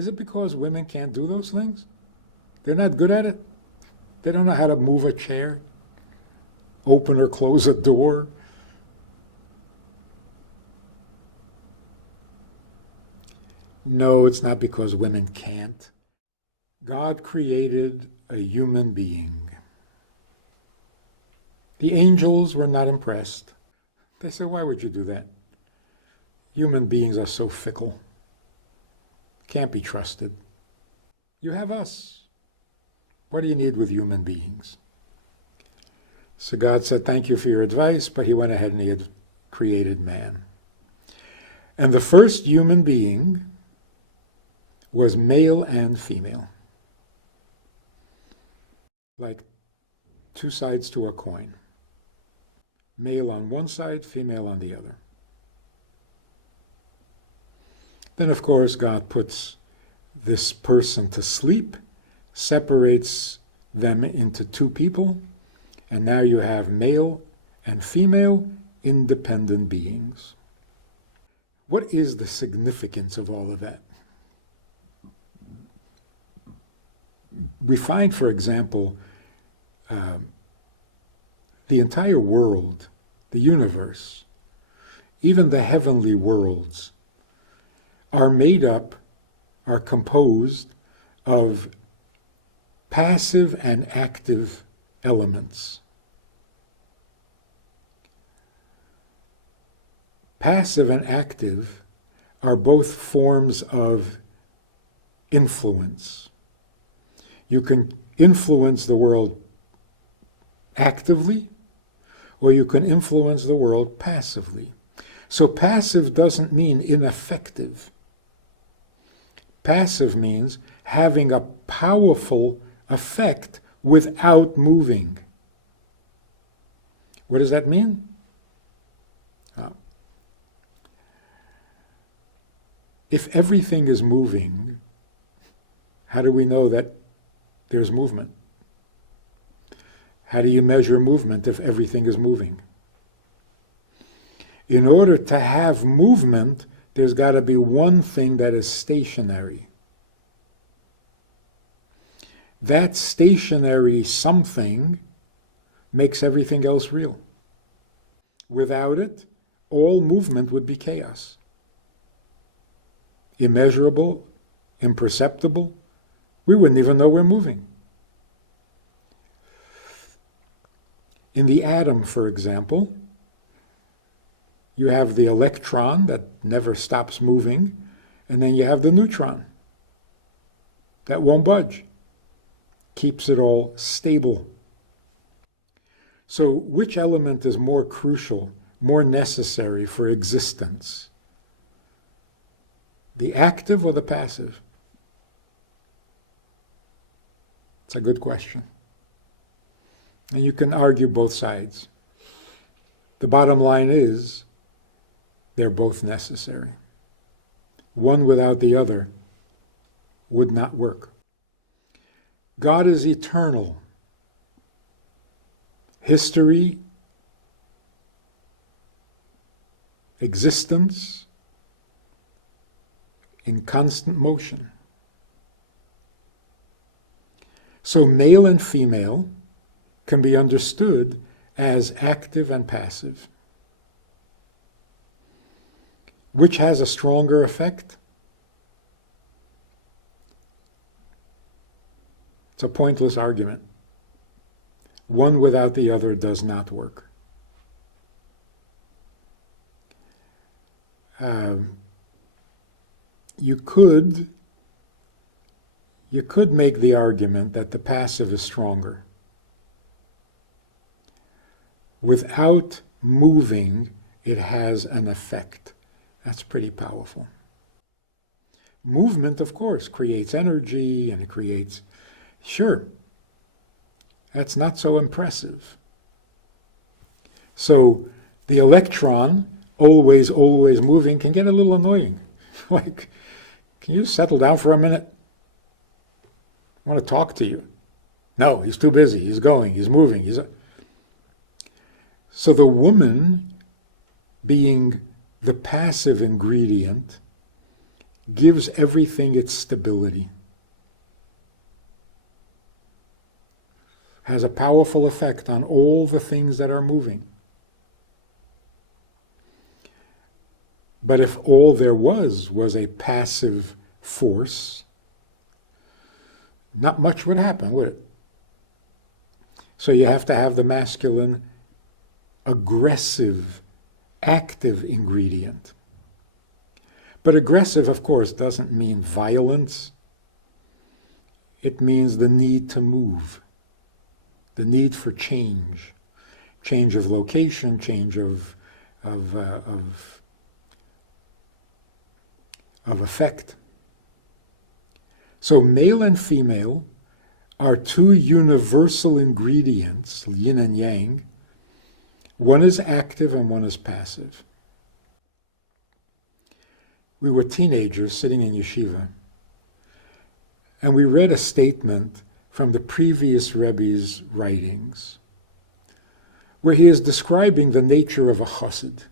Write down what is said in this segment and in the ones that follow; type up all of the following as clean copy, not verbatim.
Is it because women can't do those things? They're not good at it? They don't know how to move a chair, open or close a door? No, it's not because women can't. God created a human being. The angels were not impressed. They said, why would you do that? Human beings are so fickle. Can't be trusted. You have us. What do you need with human beings? So God said, thank you for your advice, but he went ahead and he had created man. And the first human being was male and female. Like two sides to a coin. Male on one side, female on the other. Then, of course, God puts this person to sleep, separates them into two people, and now you have male and female independent beings. What is the significance of all of that? We find, for example, the entire world, the universe, even the heavenly worlds, are composed of passive and active elements. Passive and active are both forms of influence. You can influence the world actively, or you can influence the world passively. So passive doesn't mean ineffective. Passive means having a powerful effect without moving. What does that mean? If everything is moving, how do we know that there's movement? How do you measure movement if everything is moving? In order to have movement, there's got to be one thing that is stationary. That stationary something makes everything else real. Without it, all movement would be chaos. Immeasurable, imperceptible. We wouldn't even know we're moving. In the atom, for example, you have the electron that never stops moving, and then you have the neutron that won't budge, keeps it all stable. So which element is more crucial, more necessary for existence? The active or the passive? It's a good question. And you can argue both sides. The bottom line is, they're both necessary. One without the other would not work. God is eternal. History, existence, in constant motion. So male and female can be understood as active and passive. Which has a stronger effect? It's a pointless argument. One without the other does not work. You could make the argument that the passive is stronger. Without moving, it has an effect. That's pretty powerful. Movement, of course, creates energy and it creates... Sure, that's not so impressive. So the electron, always moving, can get a little annoying. Like, can you settle down for a minute? I want to talk to you. No, he's too busy. He's going. He's moving. So the woman, being the passive ingredient, gives everything its stability, has a powerful effect on all the things that are moving. But if all there was a passive force, not much would happen, would it? So you have to have the masculine, aggressive, active ingredient. But aggressive, of course, doesn't mean violence. It means the need to move, the need for change of location, change of effect. So male and female are two universal ingredients, yin and yang. One is active and one is passive. We were teenagers sitting in yeshiva, and we read a statement from the previous Rebbe's writings, where he is describing the nature of a chassid,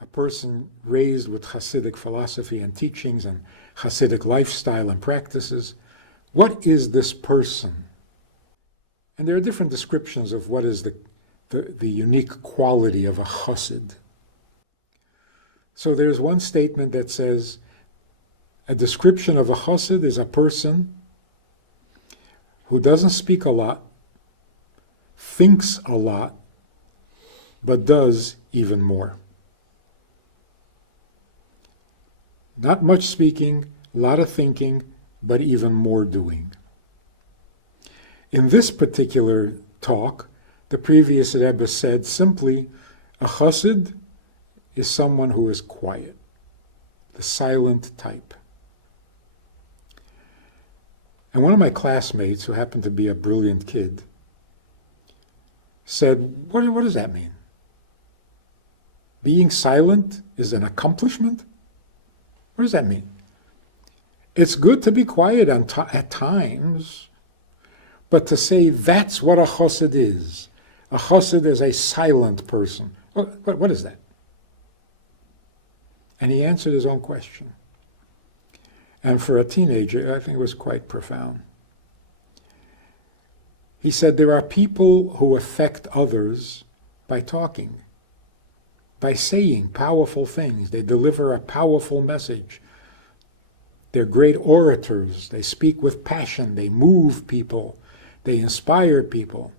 a person raised with Hasidic philosophy and teachings and Hasidic lifestyle and practices. What is this person? And there are different descriptions of what is the unique quality of a chassid. So there's one statement that says, a description of a chassid is a person who doesn't speak a lot, thinks a lot, but does even more. Not much speaking, a lot of thinking, but even more doing. In this particular talk, the previous Rebbe said simply, a chassid is someone who is quiet, the silent type. And one of my classmates, who happened to be a brilliant kid, said, what does that mean? Being silent is an accomplishment? What does that mean? It's good to be quiet at times, but to say that's what a chassid is a silent person. What is that? And he answered his own question. And for a teenager, I think it was quite profound. He said there are people who affect others by talking, by saying powerful things. They deliver a powerful message. They're great orators. They speak with passion. They move people. They inspire people.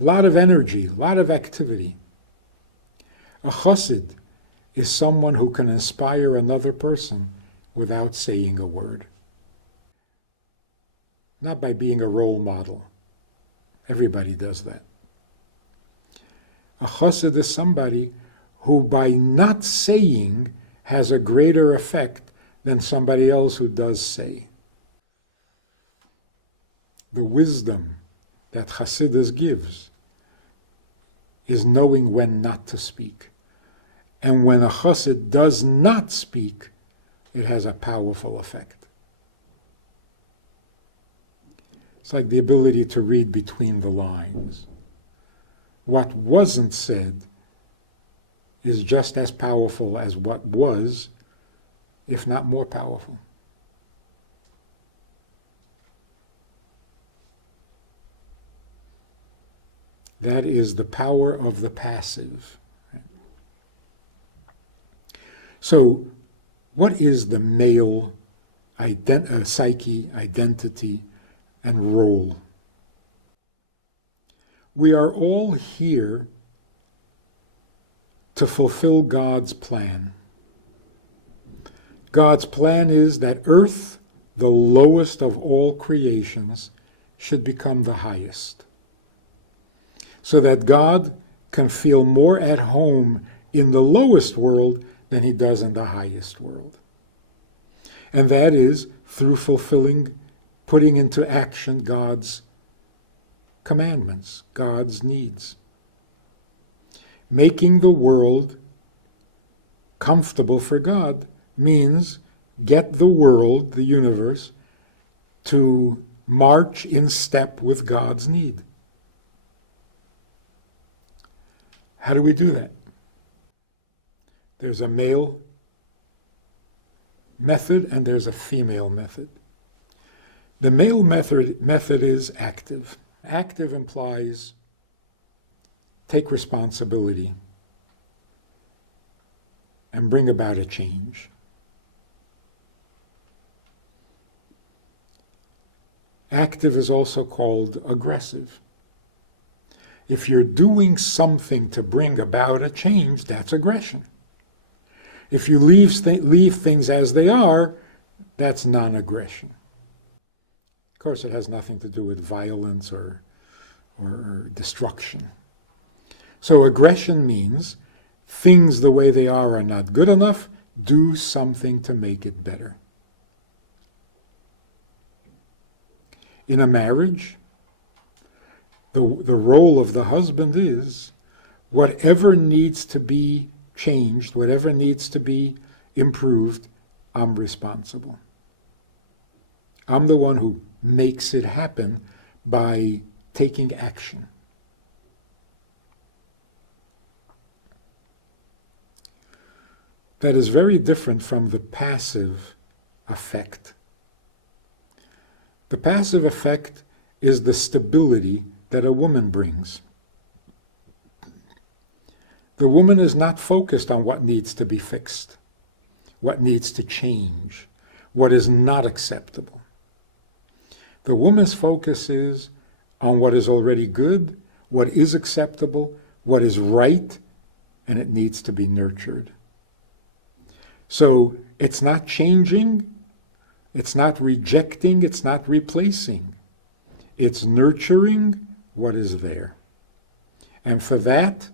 A lot of energy, a lot of activity. A chassid is someone who can inspire another person without saying a word. Not by being a role model. Everybody does that. A chassid is somebody who by not saying has a greater effect than somebody else who does say. The wisdom that Hasidus gives is knowing when not to speak. And when a chassid does not speak, it has a powerful effect. It's like the ability to read between the lines. What wasn't said is just as powerful as what was, if not more powerful. That is the power of the passive. So, what is the male psyche, identity, and role? We are all here to fulfill God's plan. God's plan is that earth, the lowest of all creations, should become the highest, so that God can feel more at home in the lowest world than he does in the highest world. And that is through putting into action God's commandments, God's needs. Making the world comfortable for God means get the world, the universe, to march in step with God's need. How do we do that? There's a male method and there's a female method. The male method is active. Active implies take responsibility and bring about a change. Active is also called aggressive. If you're doing something to bring about a change, that's aggression. If you leave things as they are, that's non-aggression. Of course, it has nothing to do with violence or destruction. So aggression means things the way they are not good enough, do something to make it better. In a marriage, the role of the husband is whatever needs to be changed, whatever needs to be improved, I'm responsible. I'm the one who makes it happen by taking action. That is very different from the passive effect. The passive effect is the stability that a woman brings. The woman is not focused on what needs to be fixed, what needs to change, what is not acceptable. The woman's focus is on what is already good, what is acceptable, what is right, and it needs to be nurtured. So it's not changing, it's not rejecting, it's not replacing. It's nurturing what is there. And for that,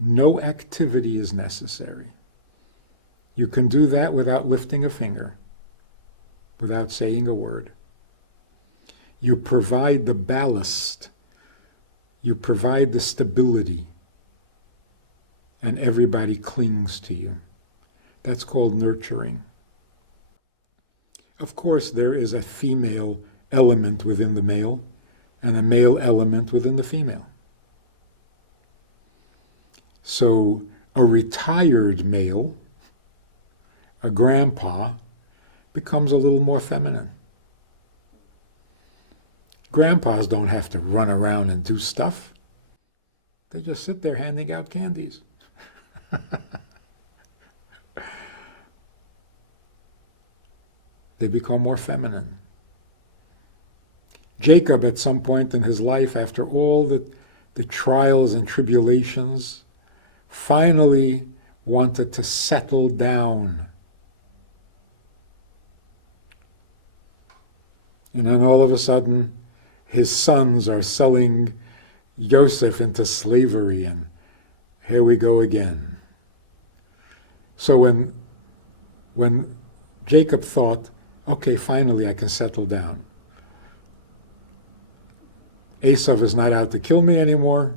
no activity is necessary. You can do that without lifting a finger, without saying a word. You provide the ballast, you provide the stability, and everybody clings to you. That's called nurturing. Of course, there is a female element within the male and a male element within the female. So a retired male, a grandpa, becomes a little more feminine. Grandpas don't have to run around and do stuff. They just sit there handing out candies. They become more feminine. Jacob, at some point in his life, after all the trials and tribulations, finally wanted to settle down. And then all of a sudden, his sons are selling Joseph into slavery, and here we go again. So when Jacob thought, okay, finally I can settle down. Esau is not out to kill me anymore.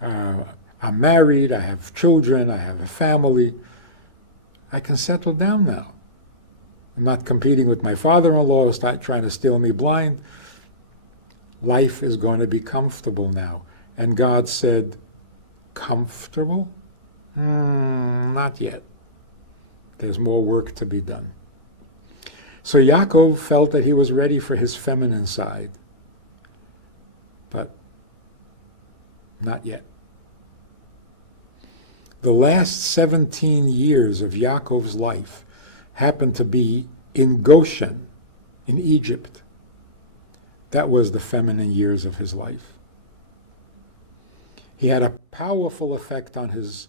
I'm married, I have children, I have a family. I can settle down now. I'm not competing with my father-in-law who's trying to steal me blind. Life is going to be comfortable now. And God said, comfortable? Not yet. There's more work to be done. So Yaakov felt that he was ready for his feminine side. But not yet. The last 17 years of Yaakov's life happened to be in Goshen, in Egypt. That was the feminine years of his life. He had a powerful effect on his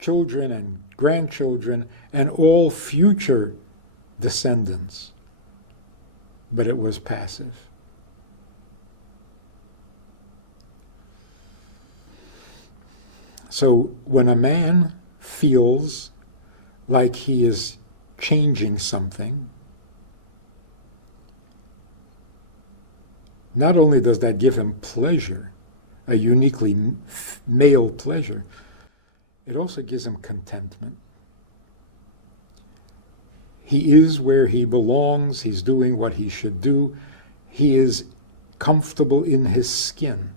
children and grandchildren and all future descendants. But it was passive. So when a man feels like he is changing something, not only does that give him pleasure, a uniquely male pleasure, it also gives him contentment. He is where he belongs, he's doing what he should do, he is comfortable in his skin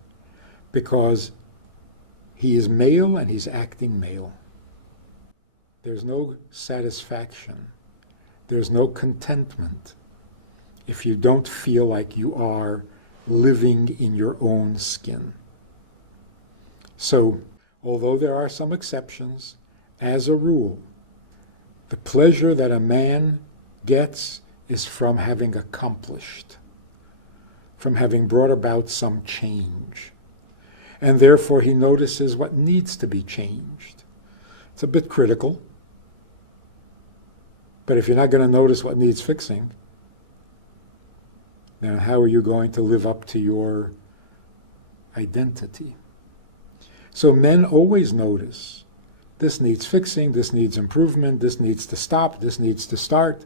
because he is male and he's acting male. There's no satisfaction There's no contentment if you don't feel like you are living in your own skin. So, although there are some exceptions, as a rule, the pleasure that a man gets is from having accomplished, from having brought about some change. And therefore he notices what needs to be changed. It's a bit critical, but if you're not going to notice what needs fixing, then how are you going to live up to your identity? So men always notice, this needs fixing, this needs improvement, this needs to stop, this needs to start.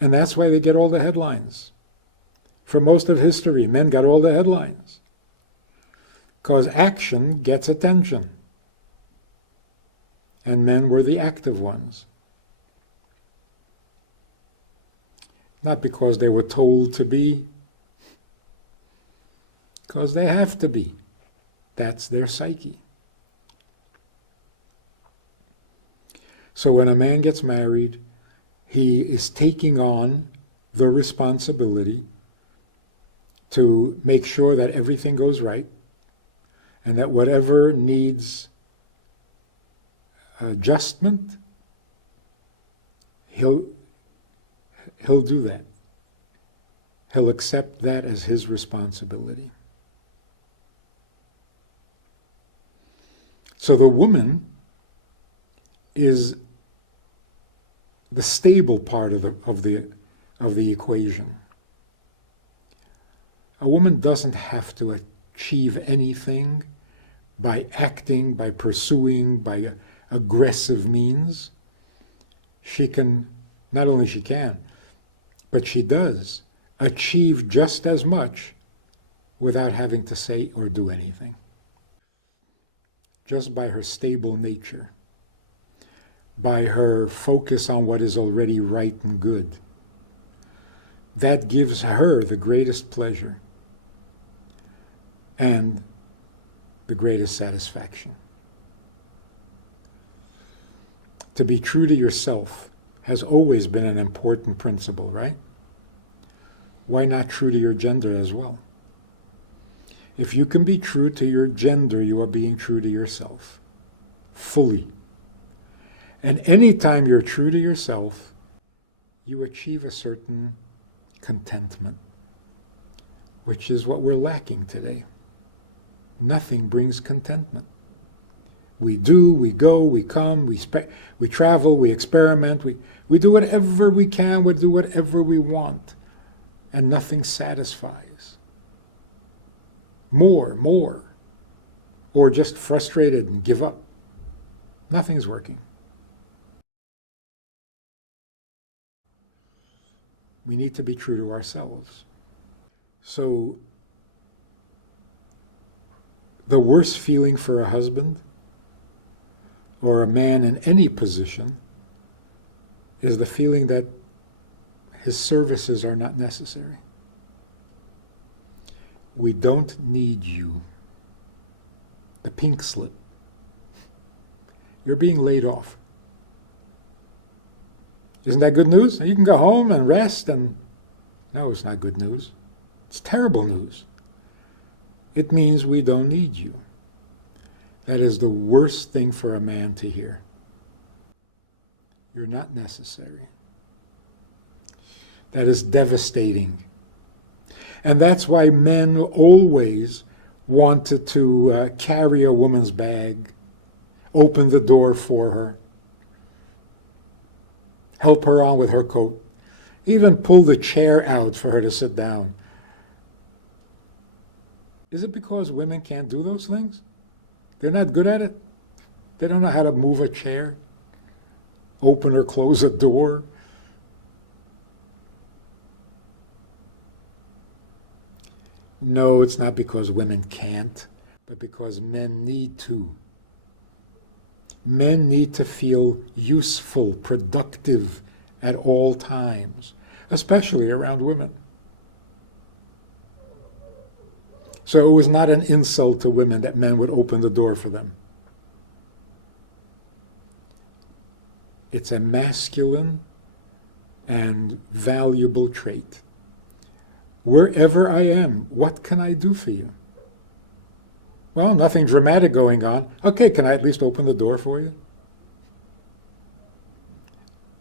And that's why they get all the headlines. For most of history, men got all the headlines. Because action gets attention. And men were the active ones. Not because they were told to be, because they have to be. That's their psyche. So when a man gets married, he is taking on the responsibility to make sure that everything goes right, and that whatever needs adjustment, he'll do that. He'll accept that as his responsibility. So the woman is the stable part of the equation. A woman doesn't have to achieve anything by acting, by pursuing, by aggressive means. She can, not only she can, but she does achieve just as much without having to say or do anything. Just by her stable nature, by her focus on what is already right and good. That gives her the greatest pleasure and the greatest satisfaction. To be true to yourself has always been an important principle, right? Why not true to your gender as well? If you can be true to your gender, you are being true to yourself, fully. And anytime you're true to yourself, you achieve a certain contentment, which is what we're lacking today. Nothing brings contentment. We do, we go, we come, we travel, we experiment, we do whatever we can, we do whatever we want, and nothing satisfies. More, or just frustrated and give up. Nothing's working. We need to be true to ourselves. So, the worst feeling for a husband or a man in any position is the feeling that his services are not necessary. We don't need you. The pink slip. You're being laid off. Isn't that good news? You can go home and rest and... No, it's not good news. It's terrible news. It means we don't need you. That is the worst thing for a man to hear. You're not necessary. That is devastating. And that's why men always wanted to carry a woman's bag, open the door for her, help her on with her coat, even pull the chair out for her to sit down. Is it because women can't do those things? They're not good at it? They don't know how to move a chair, open or close a door? No, it's not because women can't, but because men need to. Men need to feel useful, productive at all times, especially around women. So it was not an insult to women that men would open the door for them. It's a masculine and valuable trait. Wherever I am, what can I do for you? Well, nothing dramatic going on. Okay, can I at least open the door for you?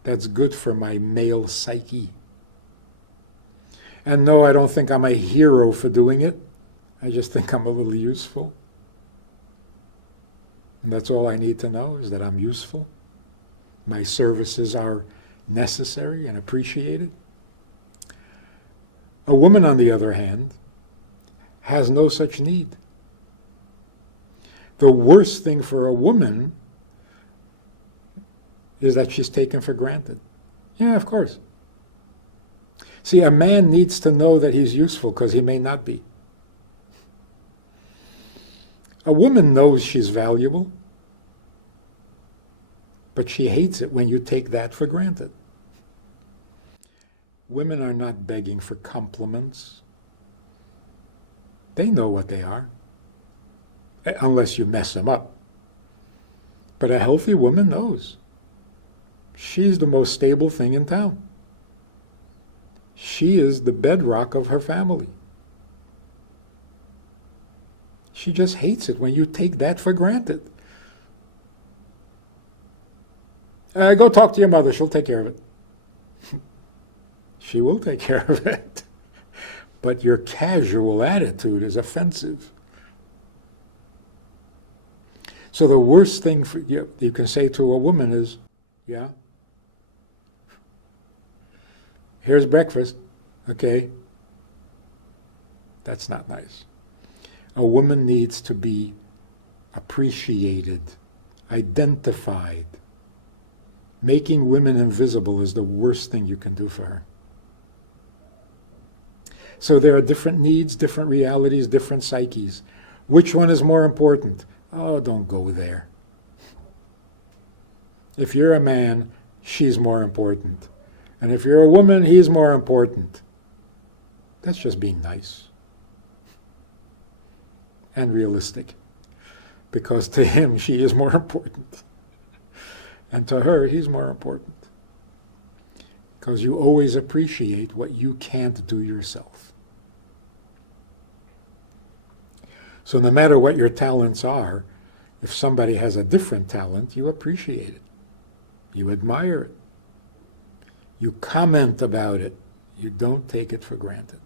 That's good for my male psyche. And no, I don't think I'm a hero for doing it. I just think I'm a little useful. And that's all I need to know, is that I'm useful. My services are necessary and appreciated. A woman, on the other hand, has no such need. The worst thing for a woman is that she's taken for granted. Yeah, of course. See, a man needs to know that he's useful because he may not be. A woman knows she's valuable, but she hates it when you take that for granted. Women are not begging for compliments. They know what they are, unless you mess them up. But a healthy woman knows. She's the most stable thing in town. She is the bedrock of her family. She just hates it when you take that for granted. Go talk to your mother. She'll take care of it. She will take care of it. But your casual attitude is offensive. So the worst thing you can say to a woman is, yeah, here's breakfast, okay? That's not nice. A woman needs to be appreciated, identified. Making women invisible is the worst thing you can do for her. So there are different needs, different realities, different psyches. Which one is more important? Oh, don't go there. If you're a man, she's more important. And if you're a woman, he's more important. That's just being nice. And realistic. Because to him, she is more important. And to her, he's more important. Because you always appreciate what you can't do yourself. So no matter what your talents are, if somebody has a different talent, you appreciate it. You admire it. You comment about it. You don't take it for granted.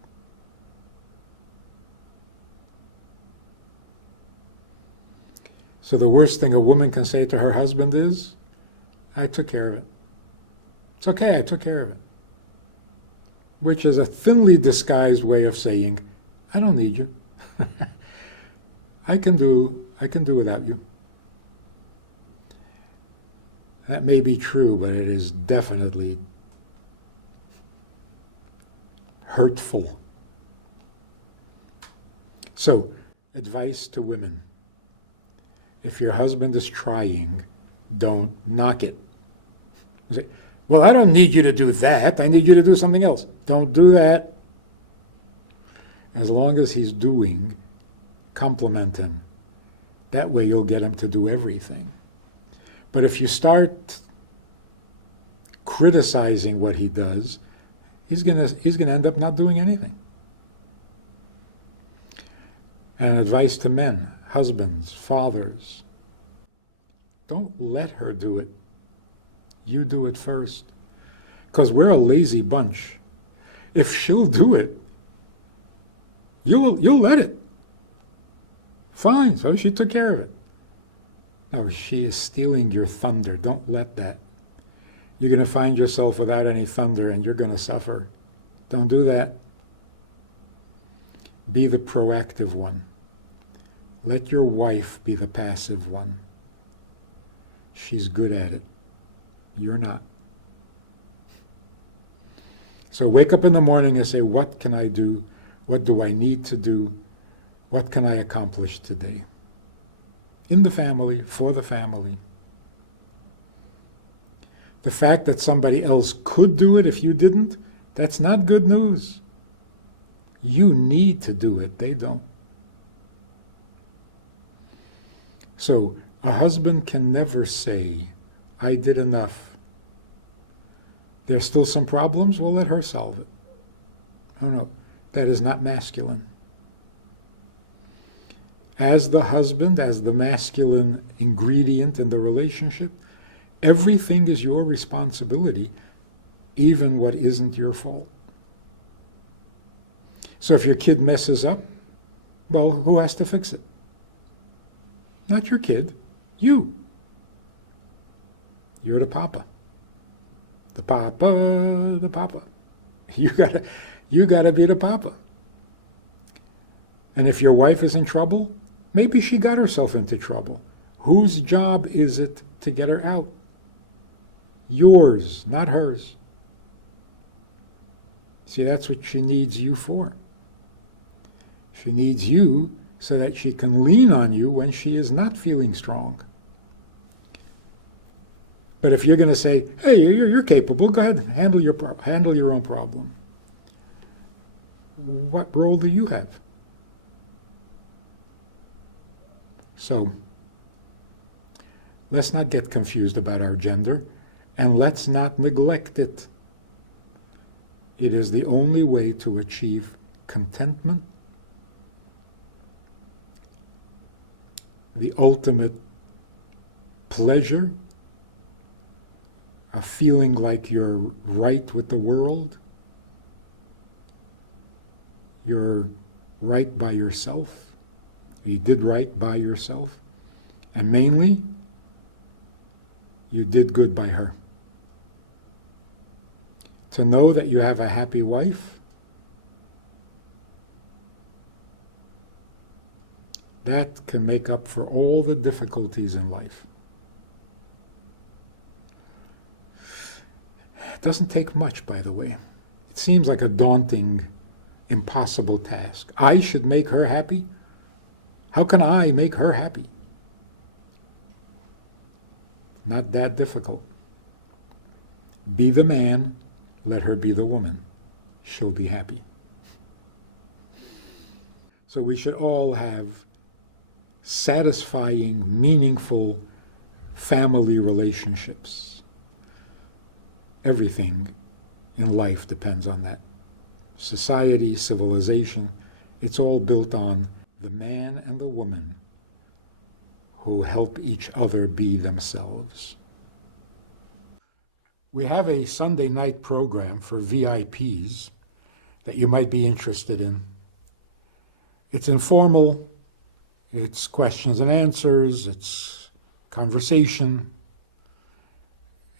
So the worst thing a woman can say to her husband is, I took care of it. It's okay, I took care of it. Which is a thinly disguised way of saying, I don't need you. I can do without you. That may be true, but it is definitely hurtful. So, advice to women. If your husband is trying, don't knock it. Say, well, I don't need you to do that. I need you to do something else. Don't do that. As long as he's doing, compliment him. That way you'll get him to do everything. But if you start criticizing what he does, he's gonna end up not doing anything. And advice to men, husbands, fathers, don't let her do it. You do it first. Because we're a lazy bunch. If she'll do it, you'll let it. Fine, so she took care of it. No, she is stealing your thunder. Don't let that. You're going to find yourself without any thunder and you're going to suffer. Don't do that. Be the proactive one. Let your wife be the passive one. She's good at it. You're not. So wake up in the morning and say, what can I do? What do I need to do? What can I accomplish today? In the family, for the family. The fact that somebody else could do it if you didn't, that's not good news. You need to do it, they don't. So a husband can never say, I did enough, There's still some problems, well, let her solve it. Oh no, that is not masculine. As the husband, as the masculine ingredient in the relationship, everything is your responsibility, even what isn't your fault. So if your kid messes up, well, who has to fix it? Not your kid, you. You're the papa. The papa. You gotta be the papa. And if your wife is in trouble, maybe she got herself into trouble. Whose job is it to get her out? Yours, not hers. See, that's what she needs you for. She needs you so that she can lean on you when she is not feeling strong. But if you're going to say, hey, you're capable, go ahead, handle your own problem. What role do you have? So, let's not get confused about our gender, and let's not neglect it. It is the only way to achieve contentment, the ultimate pleasure, a feeling like you're right with the world, you're right by yourself, you did right by yourself, and mainly, you did good by her. To know that you have a happy wife, that can make up for all the difficulties in life. It doesn't take much, by the way. It seems like a daunting, impossible task. I should make her happy? How can I make her happy? Not that difficult. Be the man, let her be the woman. She'll be happy. So we should all have satisfying, meaningful family relationships. Everything in life depends on that. Society, civilization, it's all built on the man and the woman who help each other be themselves. We have a Sunday night program for VIPs that you might be interested in. It's informal, it's questions and answers, it's conversation.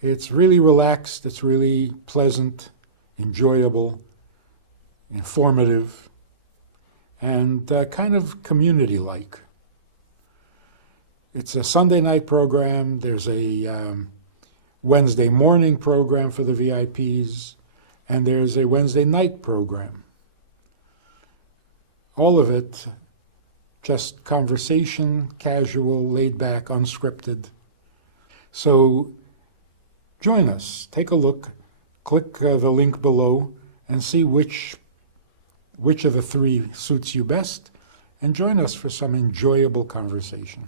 It's really relaxed, it's really pleasant, enjoyable, informative, and kind of community-like. It's a Sunday night program. There's a Wednesday morning program for the VIPs, and there's a Wednesday night program. All of it just conversation, casual, laid back, unscripted. So join us, take a look, click the link below, and see which of the three suits you best, and join us for some enjoyable conversation.